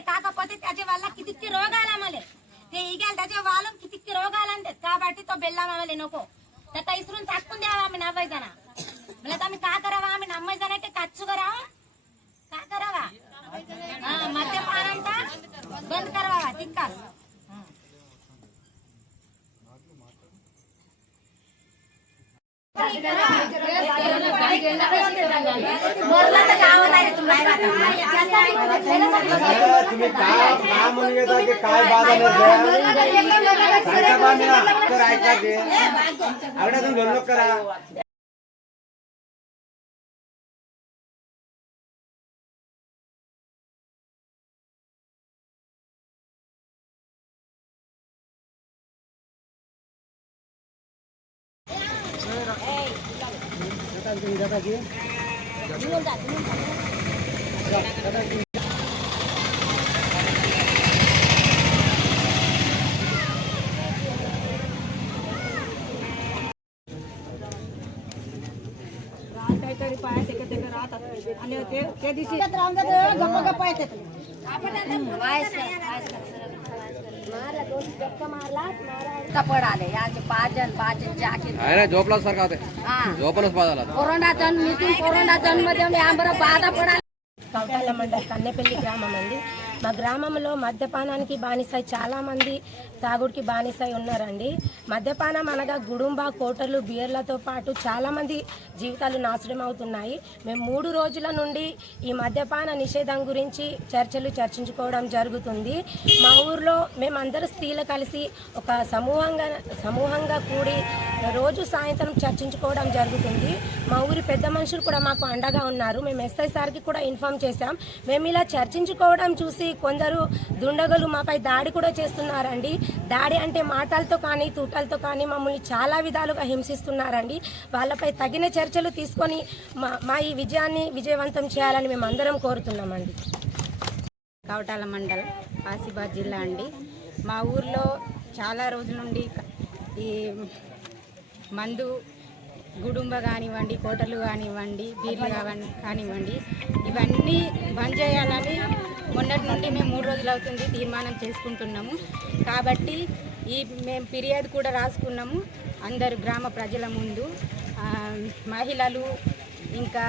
काకపోతే त्याच्या वाला किती रोग आला मला ते इगेल त्याच्या वालून किती रोग आला కాబట్టి तो बेल्ला आम्हाला नको त्याचा इसरून टाकून द्यावा आम्ही 90 जण म्हणजे आम्ही का करावा आम्ही 90 जणांचे काचू करावा का करावा मद्यपानांचा बंद करावा तितकाच तुम्ही काय म्हणून येता की काय बाधा तर ऐका ते आवडा तुम्ही बोललो करा काहीतरी पाय ते राहतात आणि ते दिवशी गप्पा गप्पा येतात पडाले याचे 5 जण जाकीर झोपला सारखा झोपलंच पाहिजे कोरोना जन्ममध्ये आंबरा బాధ పడాలి కౌటాల మండల్ కన్నెపల్లి గ్రామం అండి మా గ్రామంలో మద్యపానానికి బానిసై చాలా మంది తాగుడికి బానిసై ఉన్నారండి మద్యపానం అనగా గుడుంబ కోటలు బియర్లతో పాటు చాలా మంది జీవితాలు నాశనం అవుతున్నాయి మేము 3 రోజుల నుండి ఈ మద్యపాన నిషేధం గురించి చర్చించుకోవడం జరుగుతుంది మా ఊర్లో మేమందరూ స్త్రీలు కలిసి ఒక సమూహంగా కూడి రోజు సాయంత్రం చర్చించుకోవడం జరుగుతుంది మా ఊరి పెద్ద మనుషులు కూడా మాకు అండగా ఉన్నారు మేము ఎస్ఐ సార్కి కూడా ఇన్ఫార్మ్ చేశాం మేము ఇలా చర్చించుకోవడం చూసి కొందరు దుండగులు మాపై దాడి కూడా చేస్తున్నారండి దాడి అంటే మాటలతో కానీ తూటలతో కానీ మమ్మల్ని చాలా విధాలుగా హింసిస్తున్నారండి వాళ్ళపై తగిన చర్యలు తీసుకొని మా ఈ విజయాన్ని విజయవంతం చేయాలని మేము అందరం కోరుతున్నామండి కౌటాల మండల్ ఆసిఫాబాద్ జిల్లా అండి మా ఊర్లో చాలా రోజుల నుండి ఈ మందు గుడుంబ కానివ్వండి కోటలు కానివ్వండి బీర్లు కానివ్వండి ఇవన్నీ బంద్ చేయాలని మొన్నటి నుండి మేము 3 రోజులు అవుతుంది తీర్మానం చేసుకుంటున్నాము కాబట్టి మేము ఫిర్యాదు కూడా రాసుకున్నాము అందరు గ్రామ ప్రజల ముందు మహిళలు ఇంకా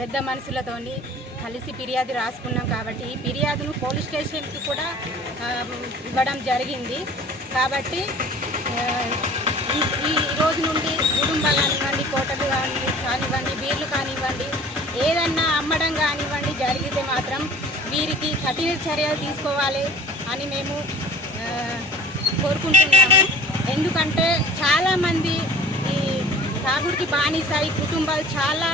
పెద్ద మనుషులతోని కలిసి ఫిర్యాదు రాసుకున్నాం కాబట్టి ఈ ఫిర్యాదును పోలీస్ స్టేషన్కి కూడా ఇవ్వడం జరిగింది కాబట్టి ఈ రోజు నుండి కుటుంబాలు కానివ్వండి కోటలు కానివ్వండి బీర్లు కానివ్వండి ఏదన్నా అమ్మడం కానివ్వండి జరిగితే మాత్రం వీరికి కఠిన చర్యలు తీసుకోవాలి అని మేము కోరుకుంటున్నాము ఎందుకంటే చాలామంది ఈ తాగుడికి బానిసై కుటుంబాలు చాలా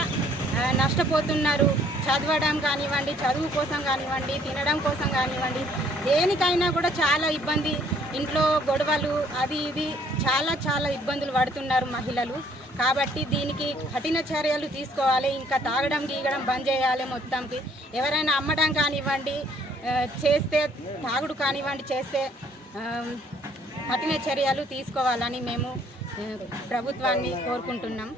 నష్టపోతున్నారు చదవడం కానివ్వండి చదువు కోసం కానివ్వండి తినడం కోసం కానివ్వండి దేనికైనా కూడా చాలా ఇబ్బంది ఇంట్లో గొడవలు అది ఇది చాలా ఇబ్బందులు పడుతున్నారు మహిళలు కాబట్టి దీనికి కఠిన చర్యలు తీసుకోవాలి ఇంకా తాగడం గీగడం బంద్ చేయాలి మొత్తంకి ఎవరైనా అమ్మడం కానివ్వండి చేస్తే తాగుడు కానివ్వండి చేస్తే కఠిన చర్యలు తీసుకోవాలని మేము ప్రభుత్వాన్ని కోరుకుంటున్నాం